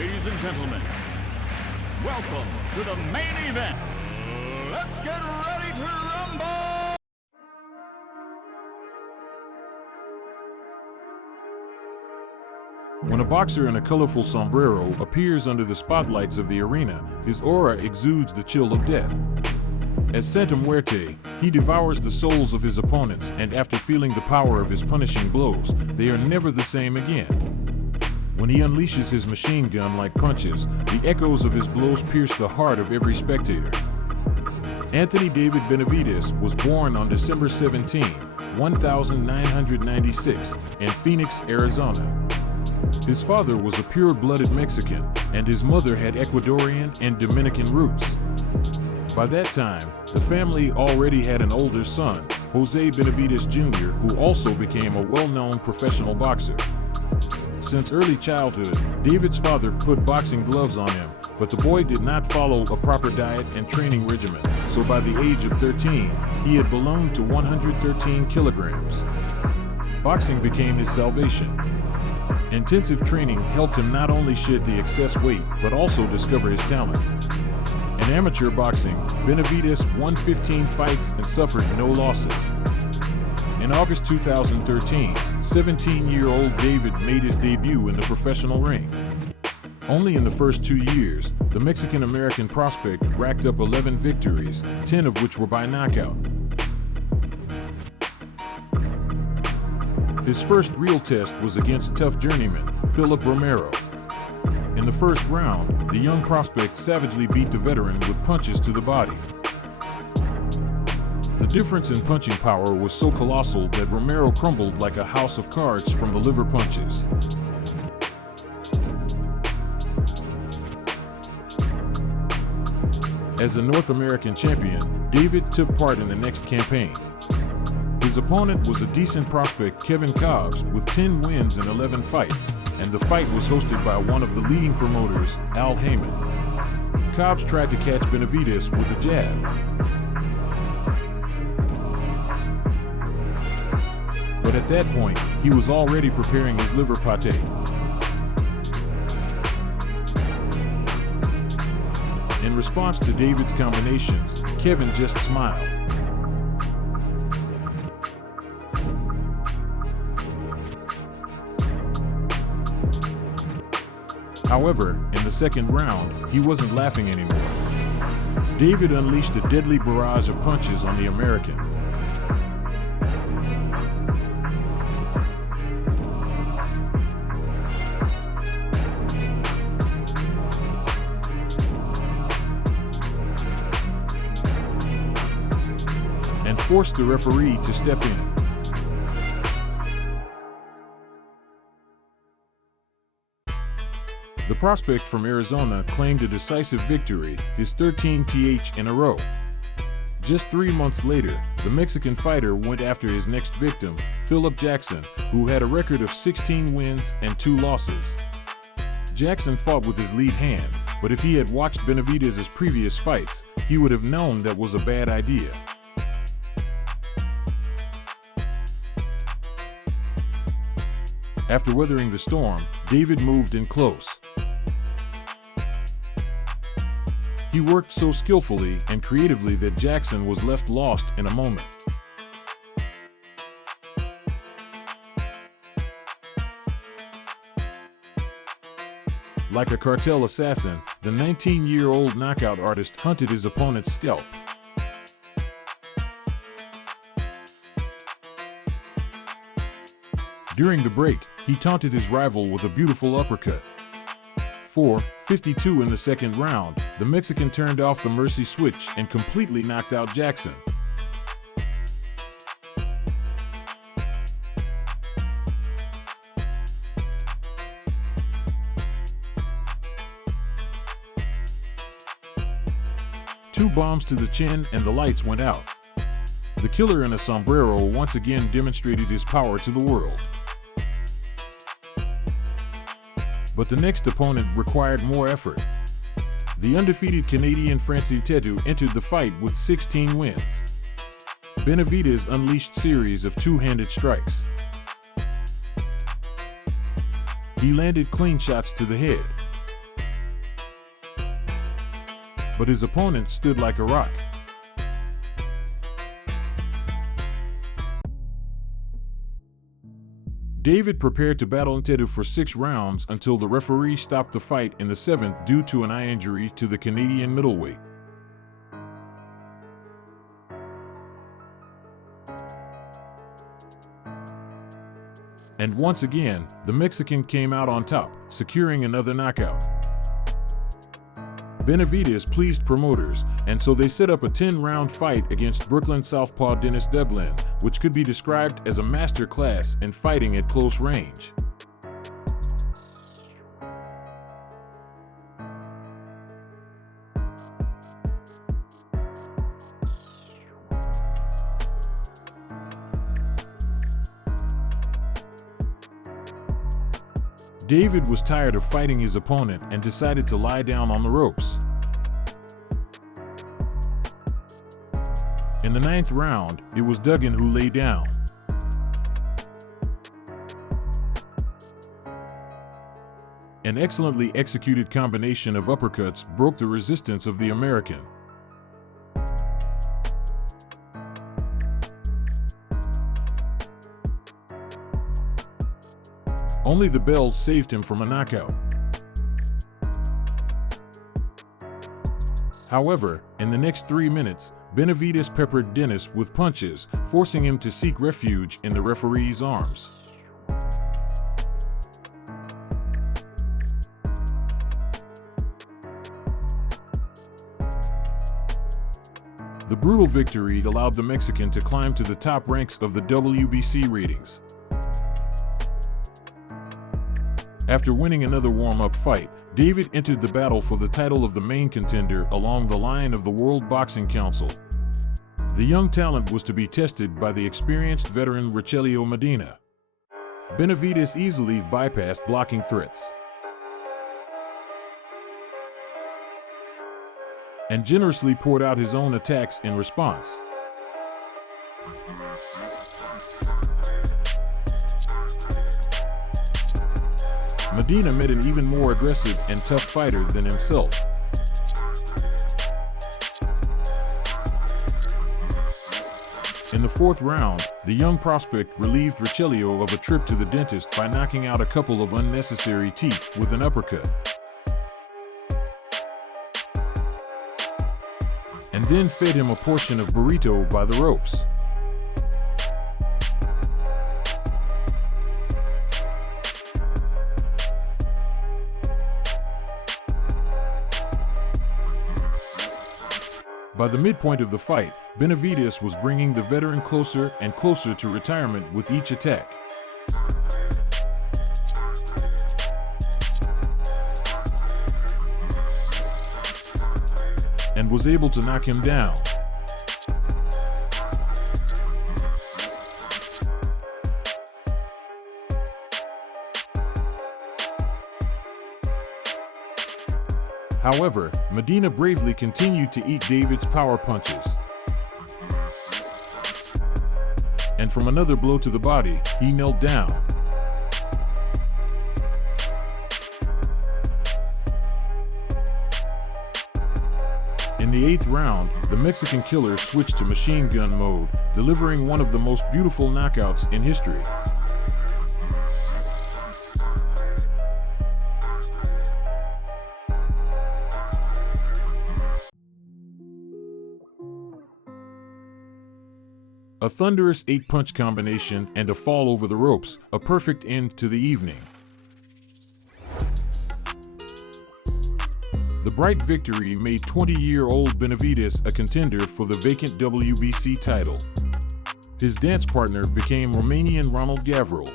Ladies and gentlemen, welcome to the main event. Let's get ready to rumble! When a boxer in a colorful sombrero appears under the spotlights of the arena, his aura exudes the chill of death. As Santa Muerte, he devours the souls of his opponents, and after feeling the power of his punishing blows, they are never the same again. When he unleashes his machine gun-like punches, the echoes of his blows pierce the heart of every spectator. Anthony David Benvidez was born on December 17, 1996, in Phoenix, Arizona. His father was a pure-blooded Mexican, and his mother had Ecuadorian and Dominican roots. By that time, the family already had an older son, Jose Benvidez Jr., who also became a well-known professional boxer. Since early childhood, David's father put boxing gloves on him, but the boy did not follow a proper diet and training regimen, so by the age of 13, he had ballooned to 113 kilograms. Boxing became his salvation. Intensive training helped him not only shed the excess weight, but also discover his talent. In amateur boxing, Benvidez won 15 fights and suffered no losses. In August 2013, 17-year-old David made his debut in the professional ring. Only in the first 2 years, the Mexican-American prospect racked up 11 victories, 10 of which were by knockout. His first real test was against tough journeyman, Philip Romero. In the first round, the young prospect savagely beat the veteran with punches to the body. The difference in punching power was so colossal that Romero crumbled like a house of cards from the liver punches. As a North American champion, David took part in the next campaign. His opponent was a decent prospect, Kevin Cobbs, with 10 wins and 11 fights, and the fight was hosted by one of the leading promoters, Al Heyman. Cobbs tried to catch Benvidez with a jab. But at that point, he was already preparing his liver pate. In response to David's combinations, Kevin just smiled. However, in the second round, he wasn't laughing anymore. David unleashed a deadly barrage of punches on the American. And forced the referee to step in. The prospect from Arizona claimed a decisive victory, his 13th in a row. Just 3 months later, the Mexican fighter went after his next victim, Philip Jackson, who had a record of 16 wins and 2 losses. Jackson fought with his lead hand, but if he had watched Benvidez's previous fights, he would have known that was a bad idea. After weathering the storm, David moved in close. He worked so skillfully and creatively that Jackson was left lost in a moment. Like a cartel assassin, the 19-year-old knockout artist hunted his opponent's scalp. During the break, he taunted his rival with a beautiful uppercut. 4:52 in the second round, the Mexican turned off the mercy switch and completely knocked out Jackson. Two bombs to the chin and the lights went out. The killer in a sombrero once again demonstrated his power to the world. But the next opponent required more effort. The undefeated Canadian Francis Tetu entered the fight with 16 wins. Benvidez unleashed a series of two-handed strikes. He landed clean shots to the head. but his opponent stood like a rock. David prepared to battle Ntedu for 6 rounds until the referee stopped the fight in the 7th due to an eye injury to the Canadian middleweight. And once again, the Mexican came out on top, securing another knockout. Benvidez pleased promoters, and so they set up a 10-round fight against Brooklyn southpaw Dennis Devlin, which could be described as a master class in fighting at close range. David was tired of fighting his opponent and decided to lie down on the ropes. In the 9th round, it was Duggan who lay down. An excellently executed combination of uppercuts broke the resistance of the American. Only the bell saved him from a knockout. However, in the next 3 minutes, Benvidez peppered Dennis with punches, forcing him to seek refuge in the referee's arms. The brutal victory allowed the Mexican to climb to the top ranks of the WBC ratings. After winning another warm-up fight, David entered the battle for the title of the main contender along the line of the World Boxing Council. The young talent was to be tested by the experienced veteran Rogelio Medina. Benvidez easily bypassed blocking threats and generously poured out his own attacks in response. Medina met an even more aggressive and tough fighter than himself. In the 4th round, the young prospect relieved Rogelio of a trip to the dentist by knocking out a couple of unnecessary teeth with an uppercut. And then fed him a portion of burrito by the ropes. By the midpoint of the fight, Benvidez was bringing the veteran closer and closer to retirement with each attack. And was able to knock him down. However, Medina bravely continued to eat David's power punches. And from another blow to the body, he knelt down. In the 8th round, the Mexican killer switched to machine gun mode, delivering one of the most beautiful knockouts in history. A thunderous 8-punch combination and a fall over the ropes, a perfect end to the evening. The bright victory made 20-year-old Benvidez a contender for the vacant WBC title. His dance partner became Romanian Ronald Gavril.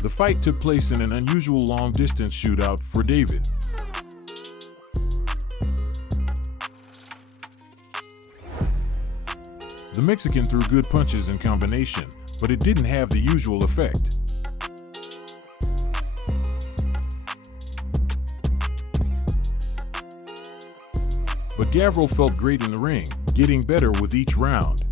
The fight took place in an unusual long-distance shootout for David. The Mexican threw good punches in combination, but it didn't have the usual effect. But Gavril felt great in the ring, getting better with each round.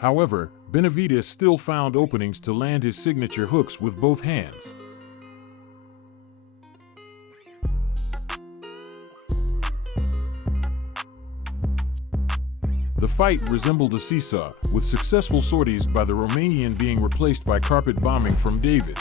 However, Benvidez still found openings to land his signature hooks with both hands. The fight resembled a seesaw, with successful sorties by the Romanian being replaced by carpet bombing from David.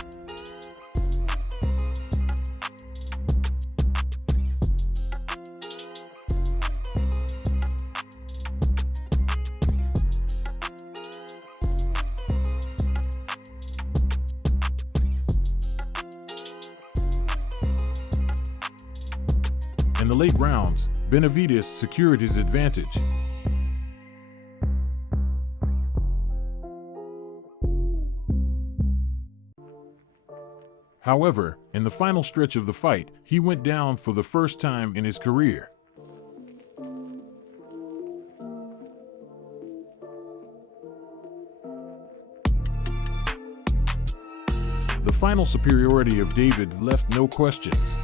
In the late rounds, Benvidez secured his advantage. However, in the final stretch of the fight, he went down for the first time in his career. The final superiority of David left no questions.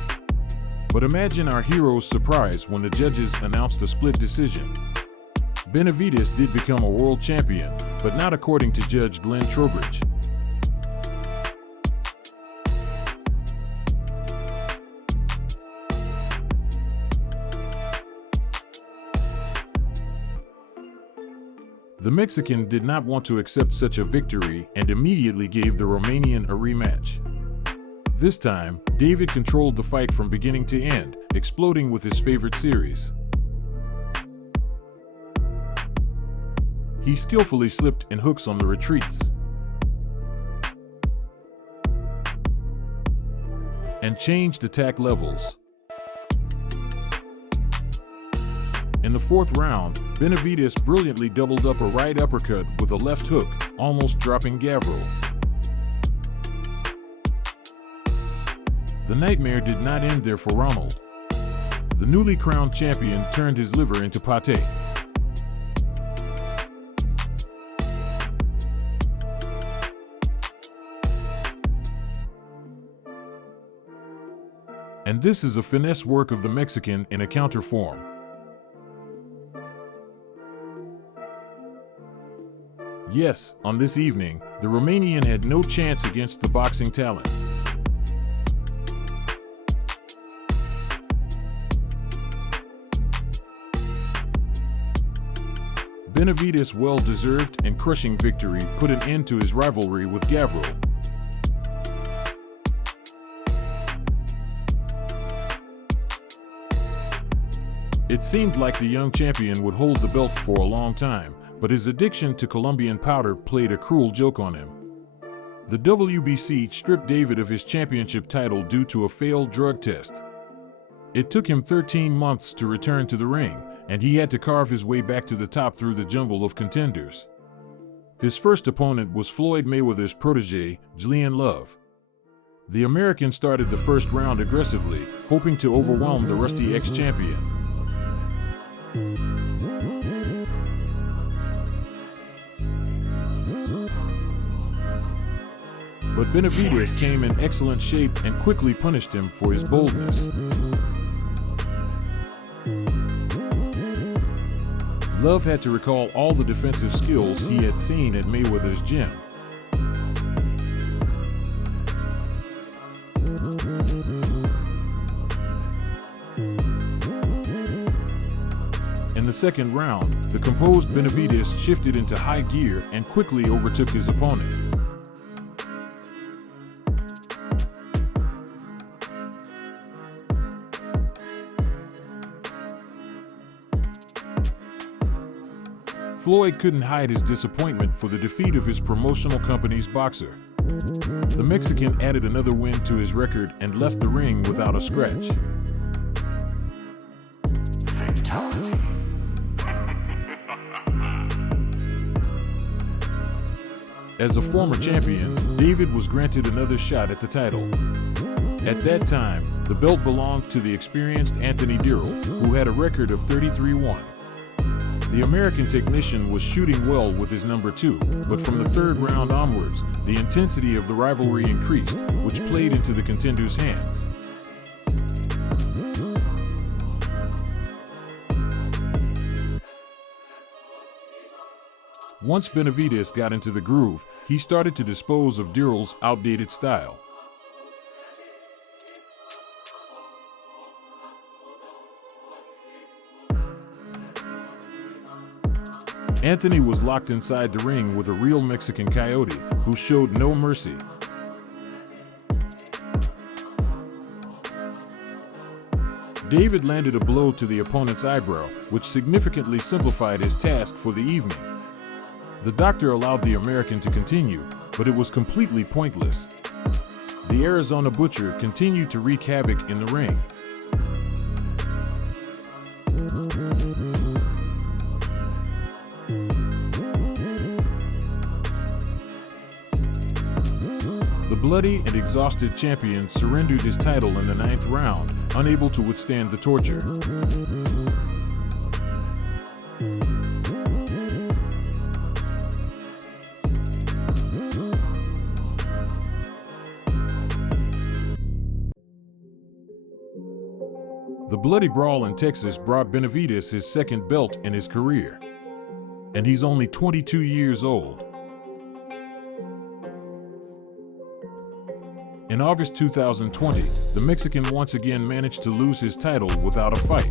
But imagine our hero's surprise when the judges announced a split decision. Benvidez did become a world champion, but not according to Judge Glenn Trowbridge. The Mexican did not want to accept such a victory and immediately gave the Romanian a rematch. This time, David controlled the fight from beginning to end, exploding with his favorite series. He skillfully slipped in hooks on the retreats and changed attack levels. In the fourth round, Benvidez brilliantly doubled up a right uppercut with a left hook, almost dropping Gavril. The nightmare did not end there for Ronald. The newly crowned champion turned his liver into pate. And this is a finesse work of the Mexican in a counter form. Yes, on this evening, the Romanian had no chance against the boxing talent. Benvidez's well-deserved and crushing victory put an end to his rivalry with Gavril. It seemed like the young champion would hold the belt for a long time, but his addiction to Colombian powder played a cruel joke on him. The WBC stripped David of his championship title due to a failed drug test. It took him 13 months to return to the ring, and he had to carve his way back to the top through the jungle of contenders. His first opponent was Floyd Mayweather's protege, Julian Love. The American started the first round aggressively, hoping to overwhelm the rusty ex-champion. But Benvidez came in excellent shape and quickly punished him for his boldness. Love had to recall all the defensive skills he had seen at Mayweather's gym. In the second round, the composed Benvidez shifted into high gear and quickly overtook his opponent. Floyd couldn't hide his disappointment for the defeat of his promotional company's boxer. The Mexican added another win to his record and left the ring without a scratch. Fatality. As a former champion, David was granted another shot at the title. At that time, the belt belonged to the experienced Anthony Dirrell, who had a record of 33-1. The American technician was shooting well with his number 2, but from the third round onwards, the intensity of the rivalry increased, which played into the contender's hands. Once Benvidez got into the groove, he started to dispose of Dirrell's outdated style. Anthony was locked inside the ring with a real Mexican coyote who showed no mercy. David landed a blow to the opponent's eyebrow, which significantly simplified his task for the evening. The doctor allowed the American to continue, but it was completely pointless. The Arizona Butcher continued to wreak havoc in the ring. The bloody and exhausted champion surrendered his title in the 9th round, unable to withstand the torture. The bloody brawl in Texas brought Benvidez his second belt in his career. And he's only 22 years old. In August 2020, the Mexican once again managed to lose his title without a fight.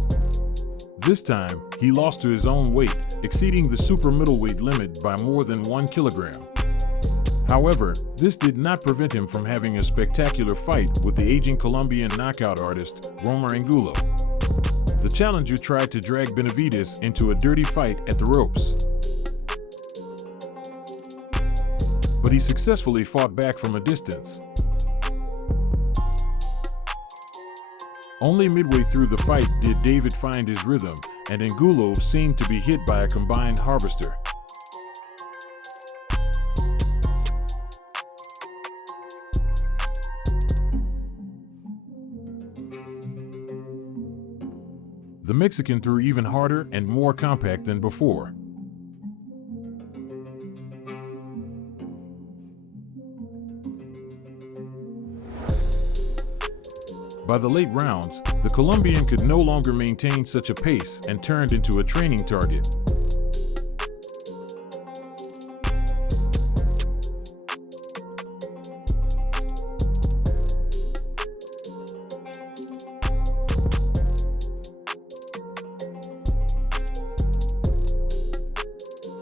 This time, he lost to his own weight, exceeding the super middleweight limit by more than 1 kilogram. However, this did not prevent him from having a spectacular fight with the aging Colombian knockout artist, Romer Angulo. The challenger tried to drag Benvidez into a dirty fight at the ropes. But he successfully fought back from a distance. Only midway through the fight did David find his rhythm, and Angulo seemed to be hit by a combined harvester. The Mexican threw even harder and more compact than before. By the late rounds, the Colombian could no longer maintain such a pace and turned into a training target.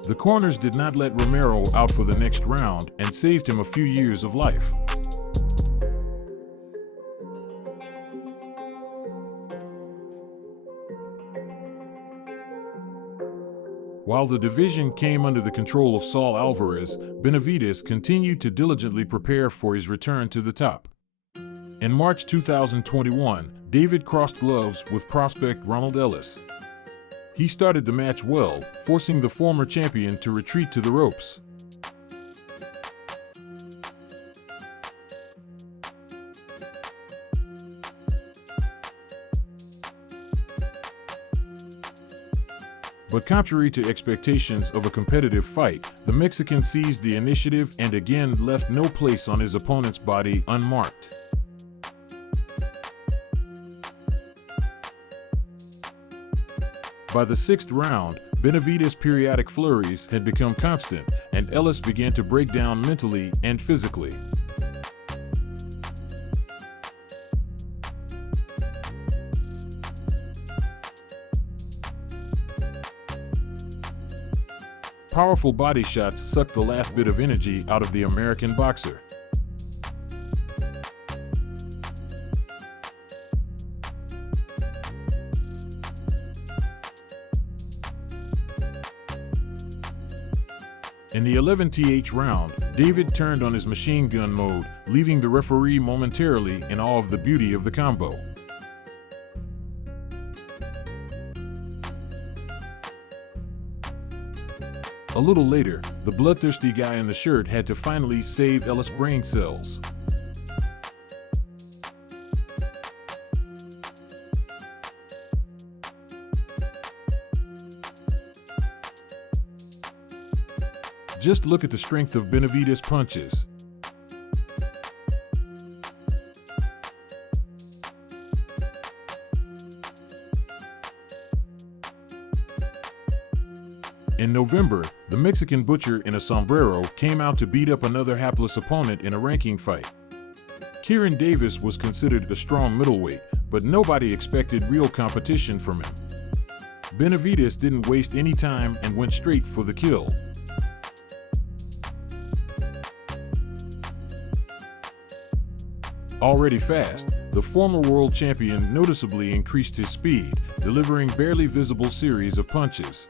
The corners did not let Romero out for the next round and saved him a few years of life. While the division came under the control of Saul Alvarez, Benvidez continued to diligently prepare for his return to the top. In March 2021, David crossed gloves with prospect Ronald Ellis. He started the match well, forcing the former champion to retreat to the ropes. But contrary to expectations of a competitive fight, the Mexican seized the initiative and again left no place on his opponent's body unmarked. By the 6th round, Benvidez's periodic flurries had become constant, and Ellis began to break down mentally and physically. Powerful body shots sucked the last bit of energy out of the American boxer. In the 11th round, David turned on his machine gun mode, leaving the referee momentarily in awe of the beauty of the combo. A little later, the bloodthirsty guy in the shirt had to finally save Ellis' brain cells. Just look at the strength of Benvidez's punches. In November, the Mexican butcher in a sombrero came out to beat up another hapless opponent in a ranking fight. Kieran Davis was considered a strong middleweight, but nobody expected real competition from him. Benvidez didn't waste any time and went straight for the kill. Already fast, the former world champion noticeably increased his speed, delivering barely visible series of punches.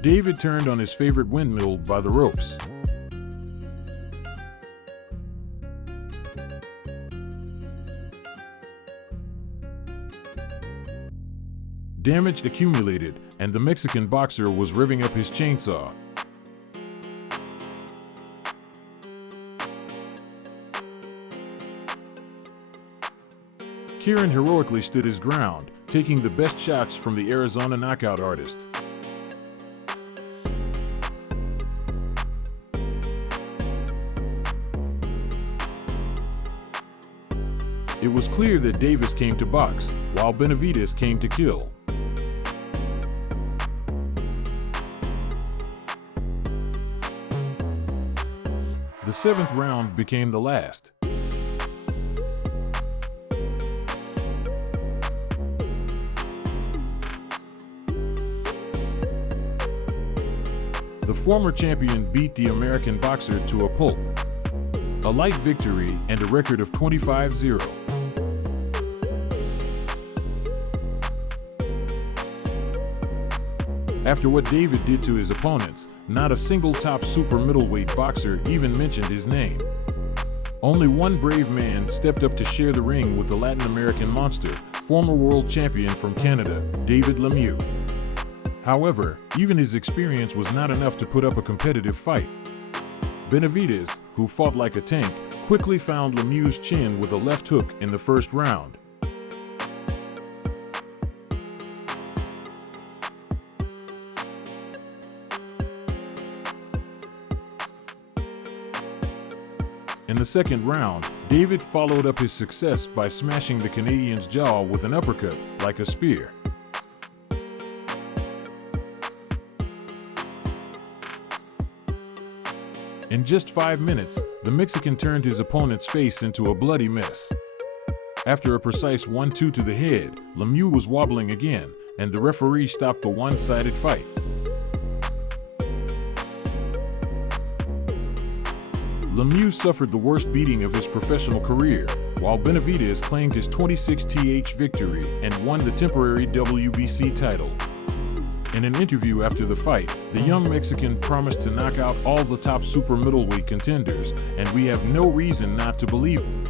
David turned on his favorite windmill by the ropes. Damage accumulated, and the Mexican boxer was revving up his chainsaw. Kieran heroically stood his ground, taking the best shots from the Arizona knockout artist. It was clear that Davis came to box, while Benvidez came to kill. The seventh round became the last. The former champion beat the American boxer to a pulp. A light victory and a record of 25-0. After what David did to his opponents, not a single top super middleweight boxer even mentioned his name. Only one brave man stepped up to share the ring with the Latin American monster, former world champion from Canada, David Lemieux. However, even his experience was not enough to put up a competitive fight. Benvidez, who fought like a tank, quickly found Lemieux's chin with a left hook in the first round. In the second round, David followed up his success by smashing the Canadian's jaw with an uppercut, like a spear. In just 5 minutes, the Mexican turned his opponent's face into a bloody mess. After a precise 1-2 to the head, Lemieux was wobbling again, and the referee stopped the one-sided fight. Lemieux suffered the worst beating of his professional career, while Benvidez claimed his 26th victory and won the temporary WBC title. In an interview after the fight, the young Mexican promised to knock out all the top super middleweight contenders, and we have no reason not to believe him.